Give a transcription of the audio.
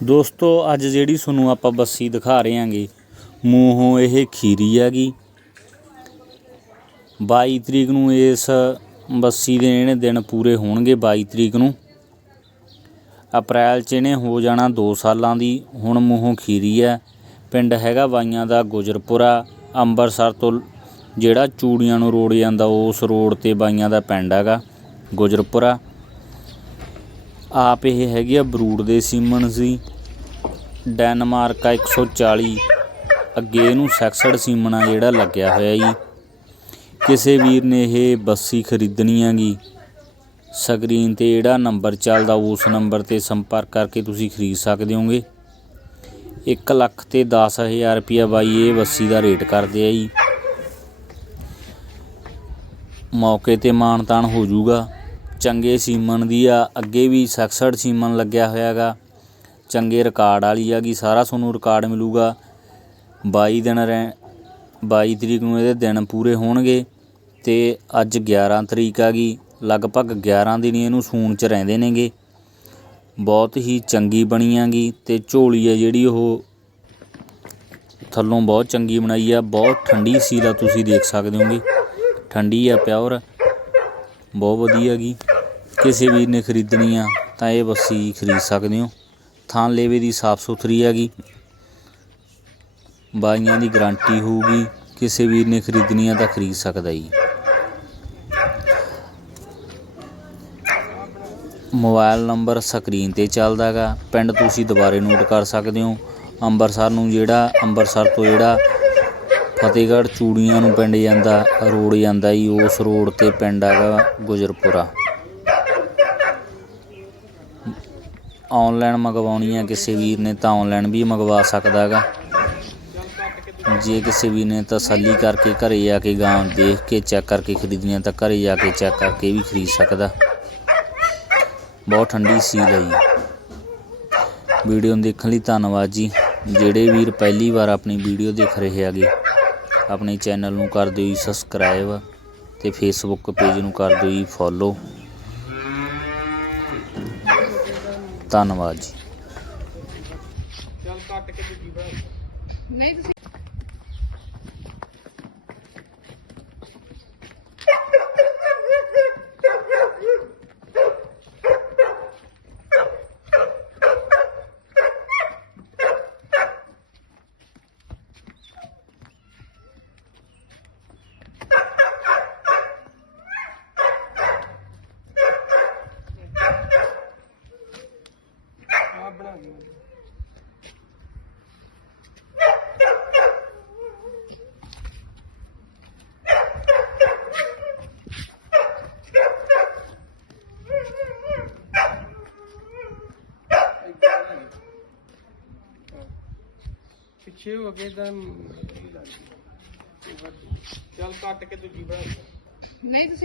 ਦੋਸਤੋ, ਅੱਜ ਜਿਹੜੀ ਤੁਹਾਨੂੰ ਆਪਾਂ ਬੱਸੀ ਦਿਖਾ ਰਹੇ ਹਾਂਗੇ ਮੂੰਹੋਂ ਇਹ ਖੀਰੀ ਹੈਗੀ। 22 ਤਰੀਕ ਨੂੰ ਇਸ ਬੱਸੀ ਦੇ ਇਹਨੇ ਦਿਨ ਪੂਰੇ ਹੋਣਗੇ 22 ਤਰੀਕ ਨੂੰ। ਅਪ੍ਰੈਲ 'ਚ ਇਹਨੇ ਹੋ ਜਾਣਾ 2 ਸਾਲਾਂ ਦੀ, ਹੁਣ ਮੂੰਹੋਂ ਖੀਰੀ ਹੈ। ਪਿੰਡ ਹੈਗਾ ਬਾਈਆਂ ਦਾ ਗੁਜਰਪੁਰਾ ਅੰਮ੍ਰਿਤਸਰ ਤੋਂ ਜਿਹੜਾ ਚੂੜੀਆਂ ਨੂੰ ਰੋੜ ਜਾਂਦਾ, ਉਸ ਰੋਡ ਤੇ ਬਾਈਆਂ ਦਾ ਪਿੰਡ ਹੈਗਾ ਗੁਜਰਪੁਰਾ। ਆਪ ਇਹ ਹੈਗੇ ਆ ਬਰੂਡ ਦੇ ਸੀਮਨ ਸੀ ਡੈਨਮਾਰਕ ਆ 140 ਅੱਗੇ ਇਹਨੂੰ ਸੈਕਸਡ ਸੀਮਨ ਆ ਜਿਹੜਾ ਲੱਗਿਆ ਹੋਇਆ ਜੀ। ਕਿਸੇ ਵੀਰ ਨੇ ਇਹ ਬੱਸੀ ਖਰੀਦਣੀ ਹੈਗੀ। ਸਕਰੀਨ ਤੇ ਜਿਹੜਾ ਨੰਬਰ ਚੱਲਦਾ ਉਸ ਨੰਬਰ ਤੇ ਸੰਪਰਕ ਕਰਕੇ ਤੁਸੀਂ ਖਰੀਦ ਸਕਦੇ ਹੋਗੇ। 1 ਲੱਖ ਤੇ 10000 ਰੁਪਿਆ ਬਾਈ ਇਹ ਬੱਸੀ ਦਾ ਰੇਟ ਕਰਦੇ ਆ ਜੀ। ਮੌਕੇ ਤੇ ਮਾਨਤਾਨ ਹੋ ਜਾਊਗਾ। ਚੰਗੇ ਸੀਮਨ ਦੀ ਆ, ਅੱਗੇ ਵੀ ਸੈਕਸਡ ਸੀਮਨ ਲੱਗਿਆ ਹੋਇਆ ਗਾ ਚੰਗੇ ਰਿਕਾਰਡ ਵਾਲੀ ਹੈਗੀ, ਸਾਰਾ ਤੁਹਾਨੂੰ ਰਿਕਾਰਡ ਮਿਲੂਗਾ। 22 ਦਿਨ ਰਹਿ 22 ਤਰੀਕ ਨੂੰ ਇਹਦੇ ਦਿਨ ਪੂਰੇ ਹੋਣਗੇ ਤੇ ਅੱਜ 11 ਤਰੀਕ ਆ ਗਈ ਲਗਭਗ 11 ਦਿਨ ਇਹਨੂੰ ਸੂਣ ਚ ਰਹਿੰਦੇ ਨੇਗੇ। ਬਹੁਤ ਹੀ ਚੰਗੀ ਬਣੀ ਆਗੀ ਤੇ ਝੋਲੀ ਆ ਜਿਹੜੀ ਉਹ ਥੱਲੋਂ ਬਹੁਤ ਚੰਗੀ ਬਣਾਈ ਆ, ਬਹੁਤ ਠੰਡੀ ਸੀਲ ਆ, ਤੁਸੀਂ ਦੇਖ ਸਕਦੇ ਹੋਗੇ। ਠੰਡੀ ਆ ਪਿਓਰ, ਬਹੁਤ ਵਧੀਆ ਗੀ ਕਿਸੇ ਵੀਰ ਨੇ ਖਰੀਦਣੀ ਆ, ਤਾਂ ਇਹ ਬੱਸੀ ਖਰੀਦ ਸਕਦੇ ਹੋ। ਥਾਂ ਲੇਵੇ ਦੀ ਸਾਫ਼ ਸੁਥਰੀ ਹੈਗੀ। ਬਾਈਆਂ ਦੀ ਗਾਰੰਟੀ ਹੋਊਗੀ, ਕਿਸੇ ਵੀਰ ਨੇ ਖਰੀਦਣੀ ਆ ਤਾਂ ਖਰੀਦ ਸਕਦਾ ਜੀ। ਮੋਬਾਈਲ ਨੰਬਰ ਸਕਰੀਨ ਤੇ ਚੱਲਦਾਗਾ ਪਿੰਡ ਤੁਸੀਂ ਦੁਬਾਰੇ ਨੋਟ ਕਰ ਸਕਦੇ ਹੋ। ਅੰਮ੍ਰਿਤਸਰ ਨੂੰ ਜਿਹੜਾ ਅੰਮ੍ਰਿਤਸਰ ਤੋਂ ਜਿਹੜਾ ਫਤਿਹਗੜ੍ਹ ਚੂੜੀਆਂ ਨੂੰ ਪਿੰਡ ਜਾਂਦਾ, ਰੋਡ ਜਾਂਦਾ ਜੀ, ਉਸ ਰੋਡ ਤੇ ਪਿੰਡ ਹੈਗਾ ਗੁਜਰਪੁਰਾ। ਆਨਲਾਈਨ ਮੰਗਵਾਉਣੀ ਹੈ, ਕਿਸੇ ਵੀਰ ਨੇ ਤਾਂ ਆਨਲਾਈਨ ਵੀ ਮੰਗਵਾ ਸਕਦਾ ਹੈਗਾ। ਜੇ ਕਿਸੇ ਵੀਰ ਨੇ ਤਸੱਲੀ ਕਰਕੇ ਘਰੇ ਜਾ ਕੇ ਗਾਂ ਦੇਖ ਕੇ ਚੈੱਕ ਕਰਕੇ ਖਰੀਦਣੀ ਹੈ ਤਾਂ ਘਰੇ ਜਾ ਕੇ ਚੈੱਕ ਕਰਕੇ ਵੀ ਖਰੀਦ ਸਕਦਾ। ਬਹੁਤ ਠੰਡੀ ਸੀਲ ਹੈ ਜੀ। ਵੀਡੀਓ ਨੂੰ ਦੇਖਣ ਲਈ ਧੰਨਵਾਦ ਜੀ। ਜਿਹੜੇ ਵੀਰ ਪਹਿਲੀ ਵਾਰ ਆਪਣੀ ਵੀਡੀਓ ਦੇਖ ਰਹੇ ਹੈਗੇ, ਆਪਣੇ ਚੈਨਲ ਨੂੰ ਕਰ ਦਿਓ ਜੀ ਸਬਸਕ੍ਰਾਈਬ ਤੇ ਫੇਸਬੁੱਕ ਪੇਜ ਨੂੰ ਕਰ ਦਿਓ ਜੀ ਫੋਲੋ ਧੰਨਵਾਦ ਜੀ। ਨਹੀਂ ਤੁਸੀਂ ਪਿੱਛੇ ਹੋ ਕੇ ਤਾਂ ਚੱਲ ਕੱਟ ਕੇ ਦੂਜੀ ਬਣਾ ਨਹੀਂ ਤੁਸੀਂ